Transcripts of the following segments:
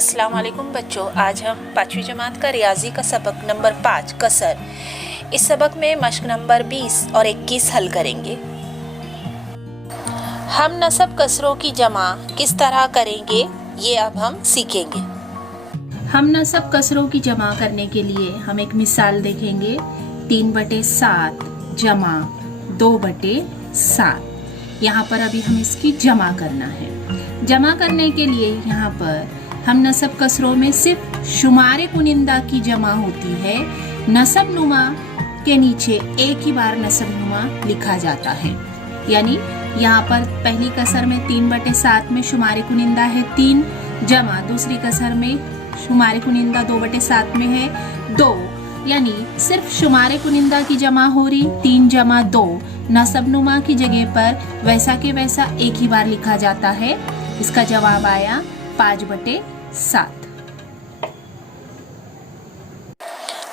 अस्सलाम वालेकुम बच्चों, आज हम 5वीं जमात का रियाजी का सबक नंबर 5 कसर। इस सबक में मश्क नंबर 20 और 21 हल करेंगे। हम नसब कसरों की जमा किस तरह करेंगे ये अब हम सीखेंगे। हम नसब कसरों की जमा करने के लिए हम एक मिसाल देखेंगे। 3/7 जमा 2/7। यहाँ पर अभी हम इसकी जमा करना है। जमा करने के लिए यहाँ पर हम नसब कसरों में सिर्फ शुमारे कुनिंदा की जमा होती है। नसब नुमा के नीचे एक ही बार नसब नुमा लिखा जाता है। यानी यहाँ पर पहली कसर में 3/7 में शुमारे कुनिंदा है 3 जमा दूसरी कसर में शुमारे कुनिंदा 2/7 में है 2। यानी सिर्फ शुमारे कुनिंदा की जमा हो रही 3 जमा 2 नसब नुमा की जगह पर वैसा के वैसा एक ही बार लिखा जाता है। इसका जवाब आया 5/7।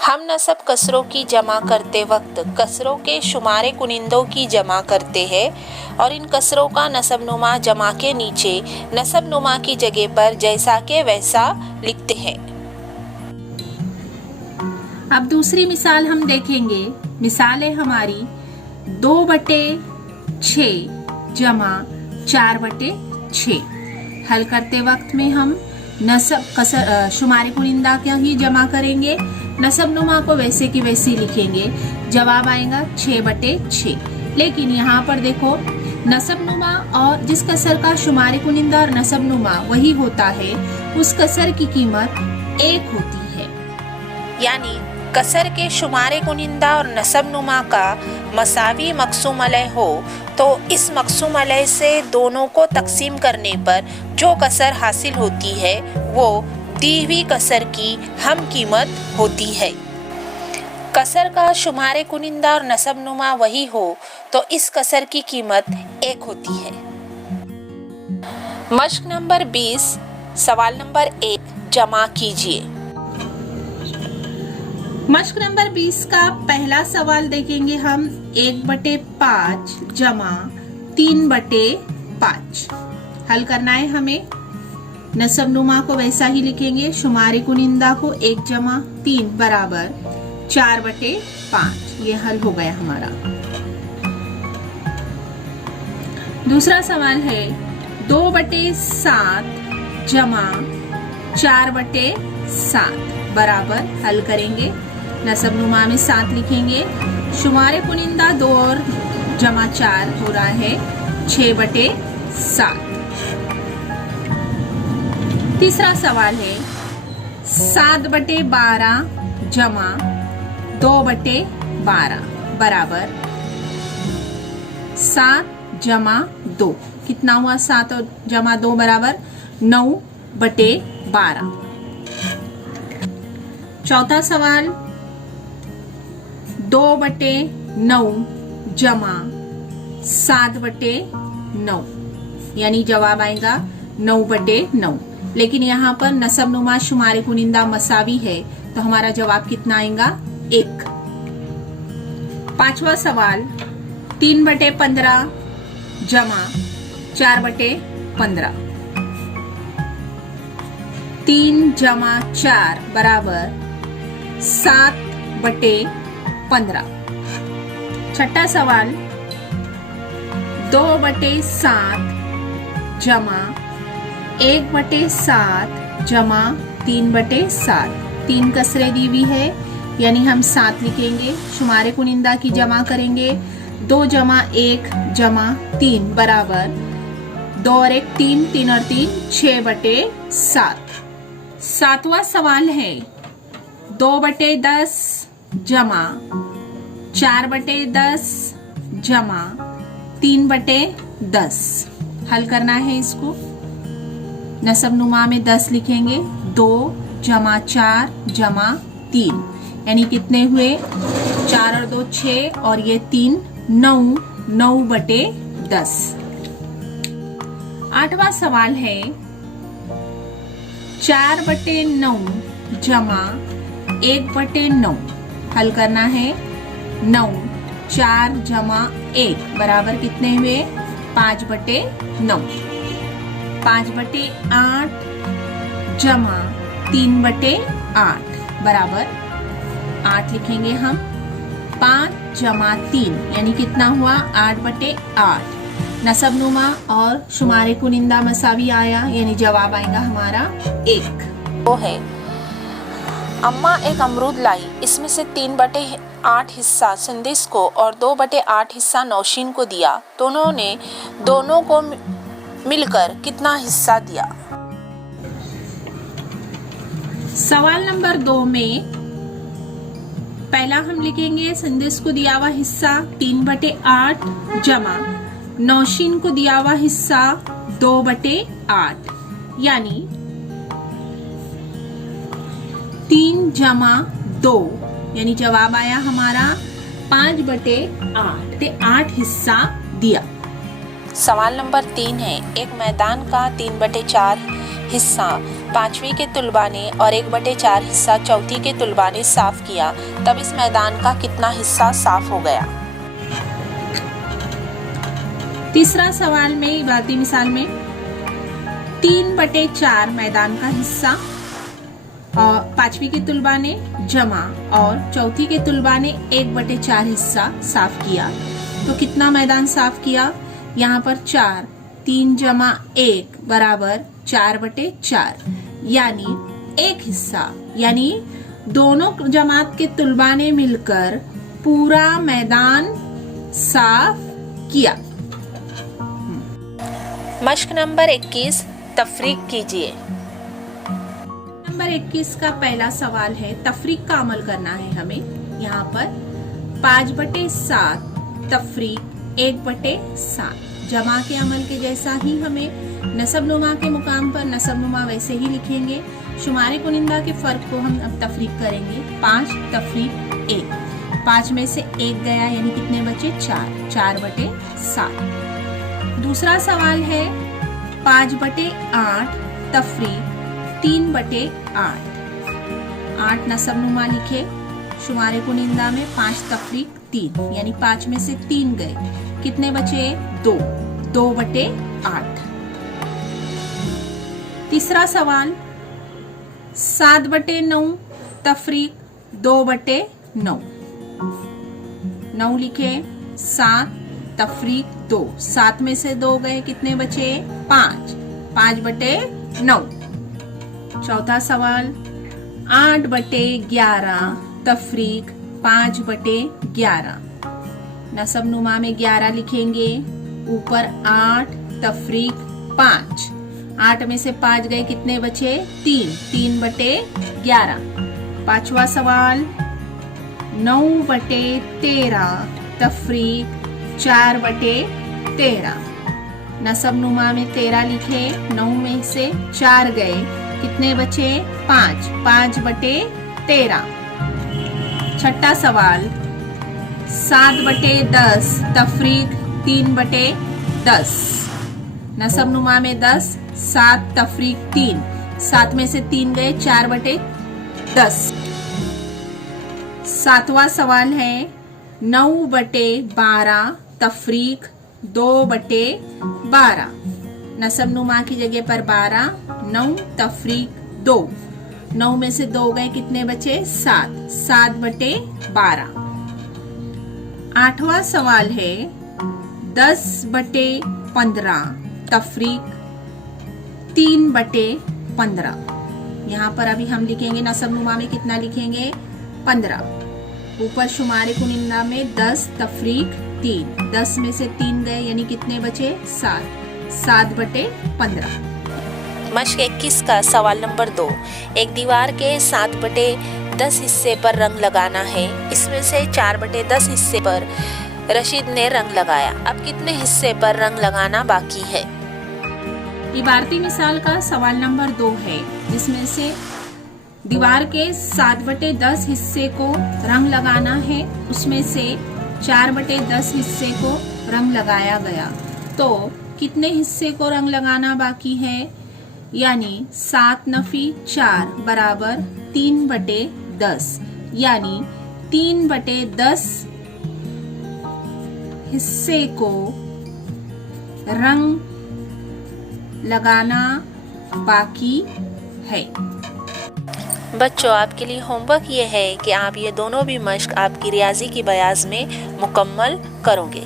हम नसब कसरों की जमा करते वक्त कसरों के शुमारे कुनिंदों की जमा करते हैं और इन कसरों का नसब नुमा जमा के नीचे नसब नुमा की जगह पर जैसा के वैसा लिखते हैं। अब दूसरी मिसाल हम देखेंगे। मिसाल है हमारी 2/6 जमा 4/6। हल करते वक्त में हम नसब कसर शुमारे कुनिंदा का ही जमा करेंगे, नसब नुमा को वैसे की वैसी लिखेंगे। जवाब आएगा 6/6। लेकिन यहाँ पर देखो नसब नुमा और जिस कसर का शुमारे कुनिंदा और नसब नुमा वही होता है उस कसर की कीमत 1 होती है। यानी कसर के शुमारे कुनिंदा और नसब नुमा का मसावी मकसूम अलह हो तो इस मकसूम अलह से दोनों को तकसीम करने पर जो कसर हासिल होती है वो दी हुई कसर की हम कीमत होती है। कसर का शुमारे कुनिंदा और नसब नुमा वही हो तो इस कसर की कीमत 1 होती है। मश्क नंबर 20 सवाल नंबर 1 जमा कीजिए। मश्क नंबर 20 का पहला सवाल देखेंगे हम। 1/5 जमा 3/5 हल करना है हमें। नसब नुमा को वैसा ही लिखेंगे, शुमारे कुनिंदा को 1 जमा 3 बराबर 4/5। ये हल हो गया हमारा। दूसरा सवाल है 2/7 जमा 4/7 बराबर हल करेंगे। नसब नुमा में 7 लिखेंगे, शुमारे कुनिंदा 2 और जमा 4 हो रहा है 6/7। तीसरा सवाल है 7/12 जमा 2/12 बराबर 7 जमा 2। कितना हुआ 7 और जमा 2 बराबर 9/12। चौथा सवाल 2/9 जमा 7/9 यानी जवाब आएगा 9/9। लेकिन यहाँ पर नसब नुमा शुमारे कुनिंदा मसावी है तो हमारा जवाब कितना आएगा 1। पांचवा सवाल 3/15 जमा 4/15। 3 जमा 4 बराबर 7/15। छठा सवाल 2/7 जमा 1/7 जमा 3/7। 3 कसरें दी हुई है यानी हम 7 लिखेंगे, शुमारे कुनिंदा की जमा करेंगे 2 जमा 1 जमा 3 बराबर 2 और 1 3, 3 और 3 6/7। सातवां सवाल है 2/10 जमा 4/10 जमा 3/10 हल करना है इसको। नसब नुमा में 10 लिखेंगे, 2 जमा 4 जमा 3 यानी कितने हुए 4 और 2 6 और ये 3 9, 9/10। आठवां सवाल है 4/9 जमा 1/9 हल करना है। 9 4 जमा 1 बराबर कितने हुए 5/9। 5/8 जमा 3/8 बराबर 8 लिखेंगे हम। 5 जमा 3 यानी कितना हुआ 8/8। नसबनुमा और शुमारे कुनिंदा मसावी आया यानी जवाब आएगा हमारा 1। वो है अम्मा एक अमरूद लाई, इसमें से 3/8 हिस्सा सिंदिस को और 2/8 हिस्सा नौशीन को दिया, तो उन्होंने दोनों को मिलकर कितना हिस्सा दिया। सवाल नंबर 2 में पहला हम लिखेंगे सिंदिस को दिया हुआ हिस्सा 3/8 जमा नौशीन को दिया हुआ हिस्सा 2/8 यानी 3 जमा 2 यानी जवाब आया हमारा 5/8 ते 8 हिस्सा दिया। सवाल नंबर 3 है एक मैदान का 3/4 हिस्सा 5वीं के तुलबा ने और 1/4 हिस्सा चौथी के तुलबा ने साफ किया, तब इस मैदान का कितना हिस्सा साफ हो गया। तीसरा सवाल में इबारती मिसाल में 3/4 मैदान का हिस्सा और 5वीं के तुलबा ने जमा और चौथी के तुलबा ने 1/4 हिस्सा साफ किया, तो कितना मैदान साफ किया। यहाँ पर 4 3 जमा 1 बराबर 4/4 यानी 1 हिस्सा यानी दोनों जमात के तुलबा ने मिलकर पूरा मैदान साफ किया। मश्क नंबर 21 तफरीक कीजिए। नंबर 21 का पहला सवाल है तफरीक का अमल करना है हमें। यहाँ पर 5/7 तफरीक 1/7 जमा के अमल के जैसा ही हमें नसबनुमा के मुकाम पर नसबनुमा वैसे ही लिखेंगे। शुमारे कुनिंदा के फर्क को हम अब तफरीक करेंगे। 5 तफरीक 1 5 में से 1 गया यानी कितने बचे 4 4/7। दूसरा सवाल है 5/8 तफरीक 3/8 8 नसबनुमा लिखे। शुमारे कुनिंदा में 5 तफरीक 3 यानी 5 में से 3 गए, कितने बचे 2 2/8। तीसरा सवाल 7/9 तफरीक 2/9 9 लिखे। 7 तफरीक 2 7 में से 2 गए, कितने बचे 5 5/9। चौथा सवाल 8/11 तफरीक 5/11 नसबनुमा में 11 लिखेंगे, ऊपर 8 तफरीक 5 8 में से 5 गए, कितने बचे 3 3/11। पांचवा सवाल 9/13 तफरीक 4/13 नसबनुमा में 13 लिखे, 9 में से 4 गए, कितने बचे 5 5/13। छठा सवाल 7/10 तफरीक 3/10 नसबनुमा में 10 7 तफरीक 3 7 में से 3 गए, 4/10। सातवां सवाल है 9/12 तफरीक 2/12 नसबनुमा की जगह पर 12 9 तफरीक 2 9 में से 2 गए, कितने बचे 7 7/12। आठवां सवाल है 10/15 तफरीक 3/15 यहाँ पर अभी हम लिखेंगे नसबनुमा में कितना लिखेंगे 15, ऊपर शुमारे कुनिंदा में 10 तफरीक 3 10 में से 3 गए यानी कितने बचे 7 7/15। मश्क 21 का सवाल नंबर 2 एक दीवार के 7/10 हिस्से पर रंग लगाना है, इसमें से 4/10 हिस्से पर रशीद ने रंग लगाया, अब कितने हिस्से पर रंग लगाना बाकी है। इबारती मिसाल का सवाल नंबर 2 है, जिसमें से दीवार के 7/10 हिस्से को रंग लगाना है, उसमें से 4/10 हिस्से को रंग लगाया गया, तो कितने हिस्से को रंग लगाना बाकी है। यानी 7 नफी 4 बराबर 3/10 यानी 3/10 हिस्से को रंग लगाना बाकी है। बच्चों, आपके लिए होमवर्क ये है कि आप ये दोनों भी मश्क आपकी रियाजी की बयाज में मुकम्मल करोगे।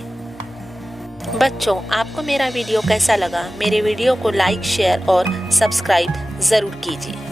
बच्चों, आपको मेरा वीडियो कैसा लगा? मेरे वीडियो को लाइक, शेयर और सब्सक्राइब ज़रूर कीजिए।